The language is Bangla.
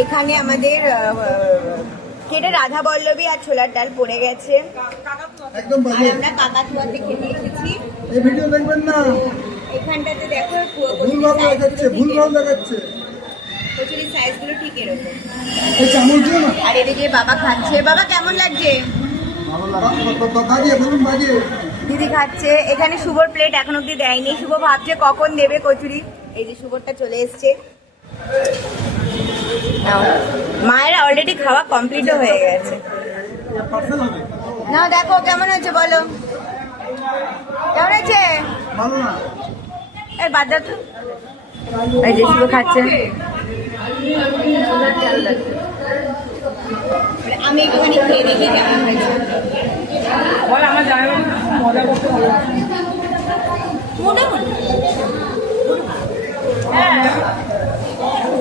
এখানে আমাদের কেটে রাধা বল্লভী আর ছোলার ডাল পড়ে গেছে। একদম আর আমরা কাকাতুয়াতে খেতে এসেছি। এই ভিডিও দেখবেন না, এখানটাতে দেখো ভুলভাল দেখাচ্ছে। কচুরির সাইজগুলো ঠিক এরকম। এই চামচ দিও না। আর এদিকে বাবা খাচ্ছে। বাবা কেমন লাগছে? বাজিয়ে বলুন, বাজিয়ে। দিদি খাচ্ছে। এখানে শুভর প্লেট এখন অব্দি দেয়নি। শুভ ভাবছে কখন দেবে কচুরি। এই যে শুভরটা চলে এসছে। মায়ের অলরেডি খাওয়া কমপ্লিটও হয়ে গেছে। না দেখো কেমন হয়েছে বলো, কেমন হয়েছে? ভালো না। এই বাদ দাও তো। এই যে শুভ খাচ্ছে। আমি একটুখানি খেয়ে দেখি কেমন হয়েছে। বল আমার জামাই মজা করতে ভালো মোটামুটি। হ্যাঁ